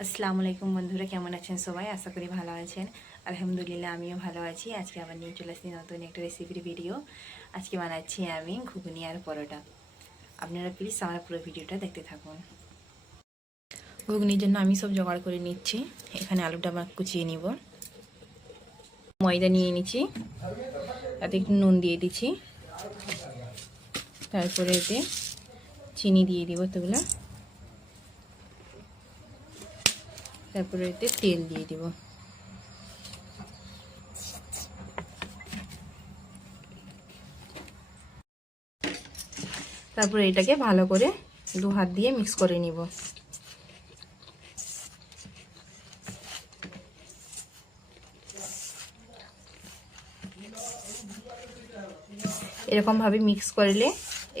আসসালামু আলাইকুম বন্ধুরা, কেমন আছেন সবাই? আশা করি ভালো আছেন। আলহামদুলিল্লাহ, আমিও ভালো আছি। আজকে আবার নিয়ে চলে আসছি নতুন একটা রেসিপির ভিডিও। আজকে বানাচ্ছি আমি ঘুগনি আর পরোটা। আপনারা প্লিজ আমার পুরো ভিডিওটা দেখতে থাকুন। ঘুগনির জন্য আমি সব জোগাড় করে নিচ্ছি। এখানে আলুটা কুচিয়ে নিব, ময়দা নিয়ে নিচ্ছি, তাতে একটু নুন দিয়ে দিচ্ছি, তারপরে এতে চিনি দিয়ে দিব এতগুলো, তারপরে এতে তেল দিয়ে দিব। তারপরে এটাকে ভালো করে দু হাত দিয়ে মিক্স করে নিব। এরকমভাবে মিক্স করলে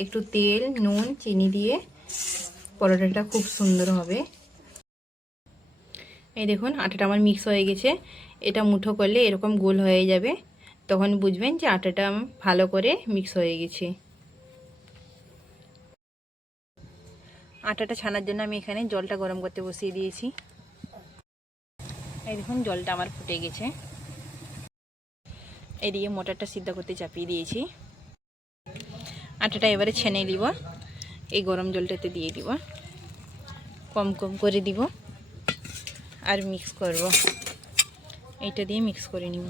একটু তেল, নুন, চিনি দিয়ে পরোটাটা খুব সুন্দর হবে। এই দেখুন, আটাটা আমার মিক্স হয়ে গেছে। এটা মুঠো করলে এরকম গোল হয়ে যাবে, তখন বুঝবেন যে আটাটা ভালো করে মিক্স হয়ে গেছে। আটাটা ছানার জন্য আমি এখানে জলটা গরম করতে বসিয়ে দিয়েছি। এই দেখুন, জলটা আমার ফুটে গেছে। এদিকে মটরটা সিদ্ধ করতে চাপিয়ে দিয়েছি। আটাটা এবারে ছেনে দিব, এই গরম জলটাতে দিয়ে দিব, কম কম করে দিব আর মিক্স করব। এইটা দিয়ে মিক্স করে নিব।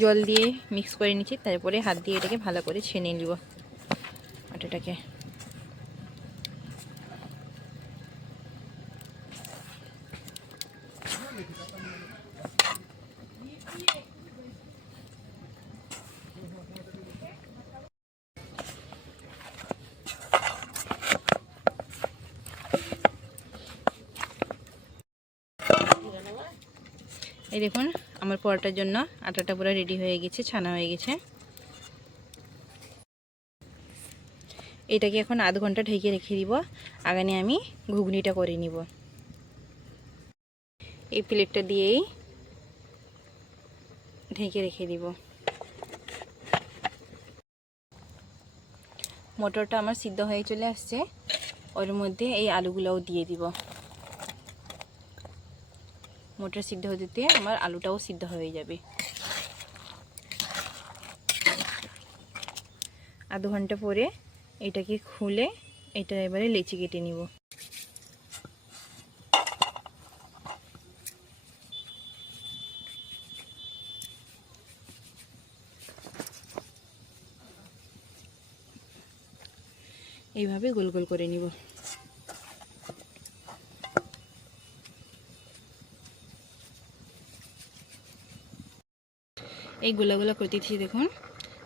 জল দিয়ে মিক্স করে নিচ্ছি, তারপরে হাত দিয়ে এটাকে ভালো করে ছেনে নিব আটাটাকে। এই দেখুন, আমার পরোটার জন্য আটাটা পুরো রেডি হয়ে গেছে, ছানা হয়ে গেছে। এটাকে এখন আধ ঘন্টা ঢেকে রেখে দিব। আগানে আমি ঘুগনিটা করে নিব। এই প্লেটটা দিয়েই ঢেকে রেখে দিব। মটরটা আমার সিদ্ধ হয়ে চলে আসছে, ওর মধ্যে এই আলুগুলোও দিয়ে দিব। মটর সিদ্ধ হতে আমার আলুটাও সিদ্ধ হয়ে যাবে। আধ ঘন্টা পরে এটাকে খুলে এটা এবারে লেচি কেটে নিব। এইভাবে গোল গোল করে নিব। এই গোলাগুলো করতেছি, দেখুন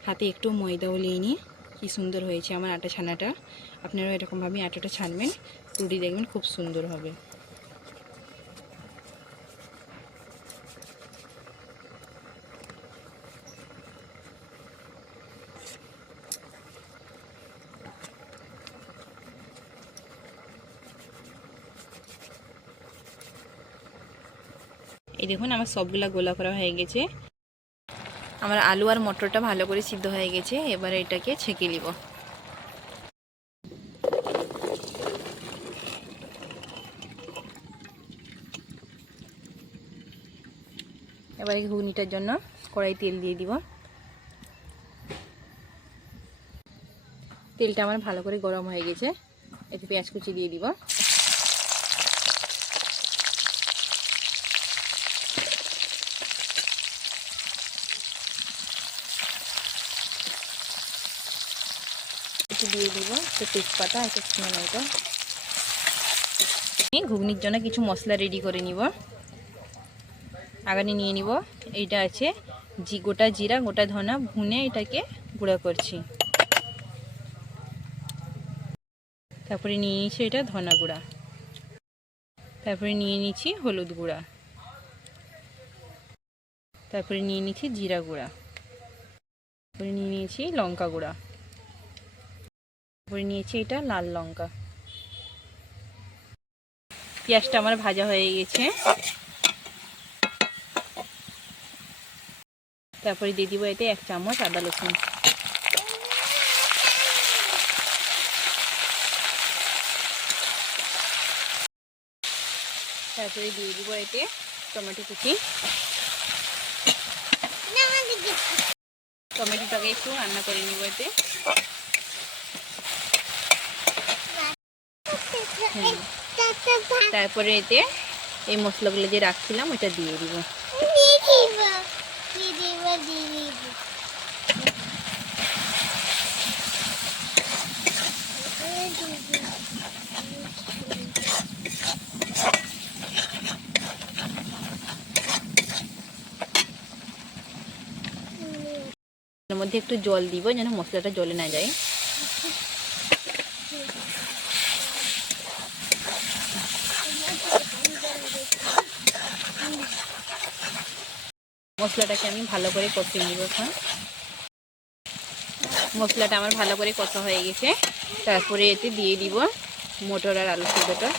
হাতে একটু ময়দাও নিয়ে কি সুন্দর হয়েছে আমার আটা ছানাটা। আপনারাও এরকমভাবে আটাটা ছানবেন, রুটি দেখবেন খুব সুন্দর হবে। এই দেখুন, আমার সবগুলা গোলা করা হয়ে গেছে। আমার আলু আর মটরটা ভালো করে সিদ্ধ হয়ে গেছে। এবারে এটাকে ছেঁকে নিব। এবারে ঘুগনিটার জন্য কড়াই তেল দিয়ে দিব। তেলটা আমার ভালো করে গরম হয়ে গেছে। এতে পেঁয়াজ কুচি দিয়ে দিব। একটু দিয়ে দিব একটু তেজপাতা, একটু শুকনো লঙ্কা। ঘুগনির জন্য কিছু মশলা রেডি করে নিব। আগানে নিয়ে নিব, এইটা আছে গোটা জিরা, গোটা ধনা ভুনে এটাকে গুঁড়া করছি। তারপরে নিয়ে নিচ্ছি এটা ধনা গুঁড়া, তারপরে নিয়ে নিচ্ছি হলুদ গুঁড়া, তারপরে নিয়ে নিচ্ছি জিরা গুঁড়া, তারপরে নিয়ে নিয়েছি লঙ্কা গুঁড়া, তারপরে নিয়েছি এটা লাল লঙ্কা, পেঁয়াজটা আমার ভাজা হয়ে গেছে। তারপরে দিয়ে দিব এতে 1 চামচ আদা রসুন। তারপরে দিয়ে দিব এতে টমেটো কুচি। টমেটোটাকে একটু রান্না করে নিব এতে। তারপরে এতে এই মশলাগুলো যে রাখছিলাম ওটা দিয়ে দিব। এর মধ্যে একটু জল দিব যেন মশলাটা জলে না যায়। মশলাটাকে আমি ভালো করে কষিয়ে নিব। এখন মশলাটা আমার ভালো করে কষা হয়ে গেছে। তারপরে এতে দিয়ে দিব মটর আর আলু সিদ্ধটা।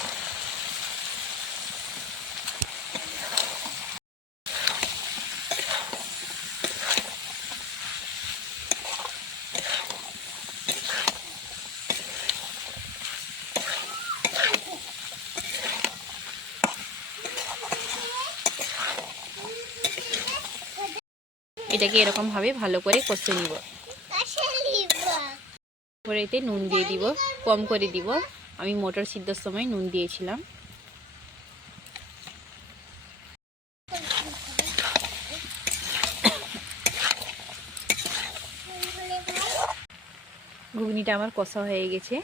এটাকে এরকম ভাবে ভালো করে কষে নিব। তারপরে এতে নুন দিয়ে দিব, কম করে দিব। আমি মটর সিদ্ধর সময় নুন দিয়েছিলাম। ঘুগনিটা আমার কষা হয়ে গেছে।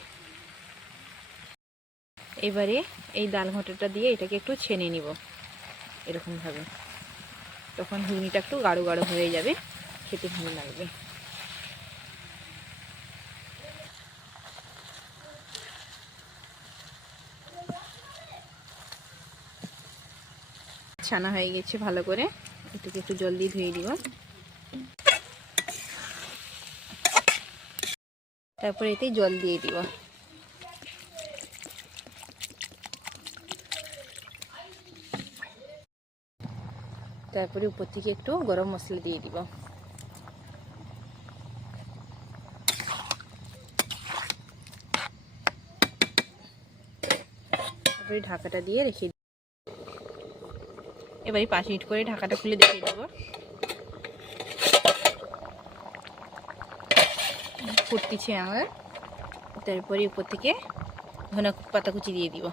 এবারে এই ডাল ঘাঁটাটা দিয়ে এটাকে একটু ছেনে নিব এরকম ভাবে। তখন ঘুগনিটা একটু গাঢ় গাঢ় হয়ে যাবে, খেতে ভালো লাগবে। ছানা হয়ে গেছে ভালো করে। এটাকে একটু জল দিয়ে ধুয়ে দিব। তারপরে এতে জল দিয়ে দিব। তারপরে উপর থেকে একটু গরম মশলা দিয়ে দিব। তারপরে ঢাকাটা দিয়ে রেখে দিব। এবারে 5 মিনিট করে ঢাকাটা খুলে দেখিয়ে দেব। ফুটতিছে আমার। তারপরে উপর থেকে ধনে পাতা কুচি দিয়ে দিব।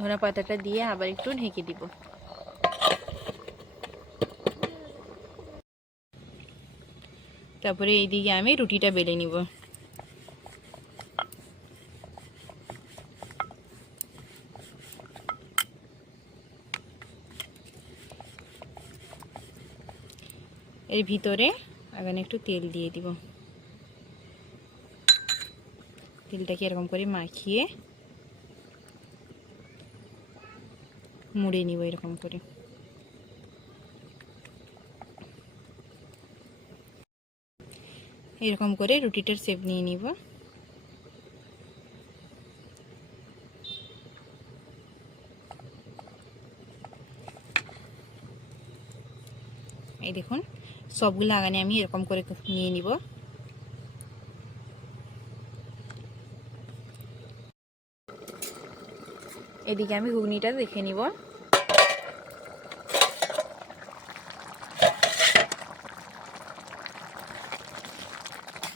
ধনে পাতাটা দিয়ে আবার একটু ঢেকে দিব। তারপরে এইদিকে আমি রুটিটা বেলে নিব। এর ভিতরে এখানে একটু তেল দিয়ে দিব। তেলটাকে এরকম করে মাখিয়ে মুড়ে নিব এরকম করে। এরকম করে রুটিটার শেপ নিয়ে নিব। এই দেখুন সবগুলো আগানে আমি এরকম করে নিয়ে নিব। এদিকে আমি ঘুগনিটা দেখে নিব।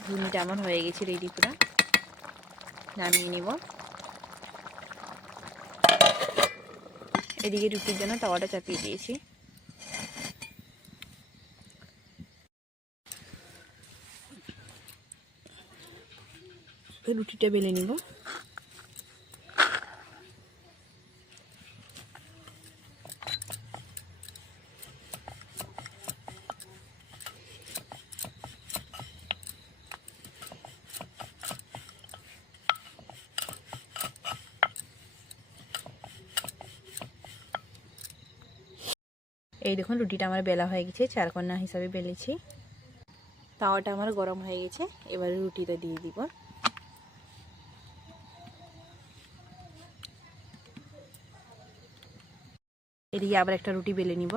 ঘুগনিটা আমার হয়ে গেছে রেডি, পুরো নামিয়ে নিব। এদিকে রুটির জন্য তাওয়াটা চাপিয়ে দিয়েছি। রুটিটা বেলে নিব। এই দেখুন রুটিটা আমার বেলা হয়ে গেছে, চারকোনা হিসাবে বেলেছি। তাওয়াটা আমার গরম হয়ে গেছে, এবারে রুটিটা দিয়ে দিব। এদিকে আবার একটা রুটি বেলে নিব।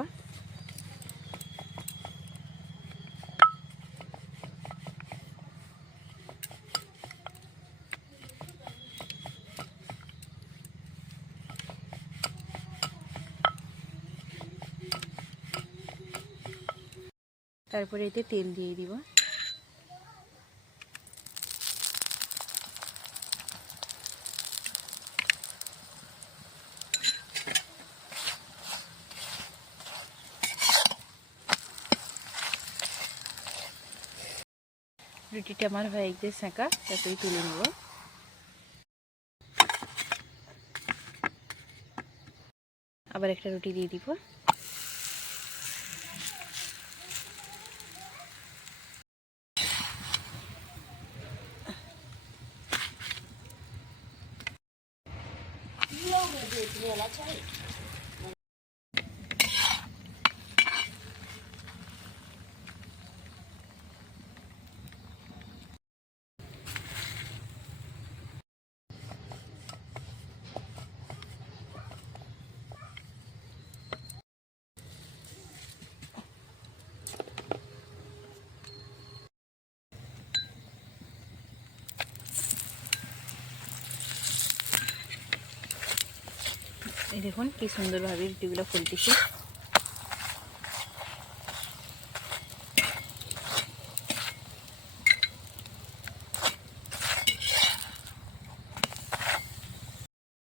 তারপরে এতে তেল দিয়ে দিব। রুটিটা আমার হয়ে গেছে সেঁকা, তারপরে তুলে নেব। আবার একটা রুটি দিয়ে দিব। এই দেখুন কি সুন্দরভাবে রুটিগুলো ফুলতেছে।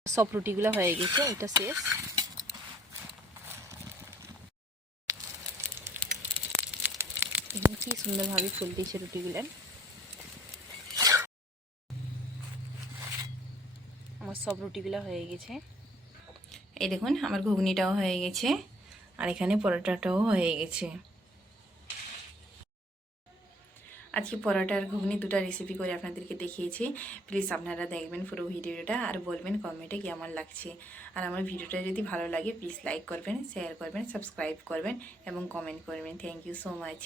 সব রুটিগুলো হয়ে গেছে, এটা শেষ। কি সুন্দরভাবে ফুলতেছে রুটিগুলো। আমার সব রুটিগুলো হয়ে গেছে। এই দেখুন আমার ঘুগনিটাও হয়ে গেছে, আর এখানে পরোটাটাও হয়ে গেছে। আজকে পরোটা আর ঘুগনি দুটো রেসিপি করে আপনাদেরকে দেখিয়েছি। প্লিজ আপনারা দেখবেন পুরো ভিডিওটা আর বলবেন কমেন্টে কেমন লাগছে। আর আমার ভিডিওটা যদি ভালো লাগে প্লিজ লাইক করবেন, শেয়ার করবেন, সাবস্ক্রাইব করবেন এবং কমেন্ট করবেন। Thank you so much.